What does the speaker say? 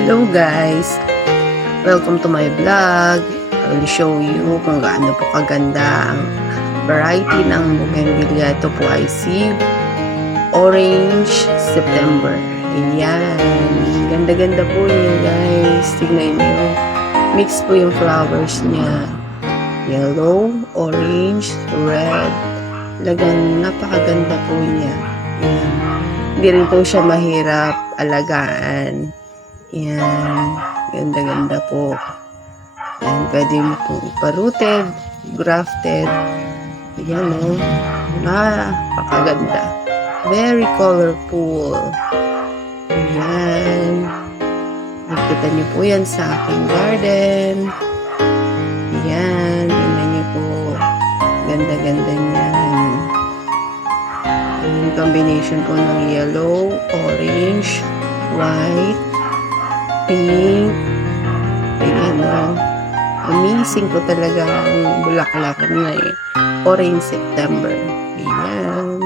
Hello guys! Welcome to my vlog. I will show you kung gaano po kaganda ang variety ng bougainvillea. Ito po ay si Orange September. Ayan. Ganda-ganda po yun guys. Tignan nyo. Mix po yung flowers niya. Yellow, orange, red. Talagang napakaganda po niya. Ayan. Hindi rin po siya mahirap alagaan. Yan, ganda-ganda po. Yan, pwede mo po ipa-rooted, grafted. Yan o, napakaganda. Very colorful. Yan. Nakikita niyo po yan sa aking garden. Yan, tingnan niyo po. Ganda-ganda niyan. Yung combination po ng yellow, orange, white, pink. Ayan o. Amazing po talaga ang bulaklak na Orange September. Ayan.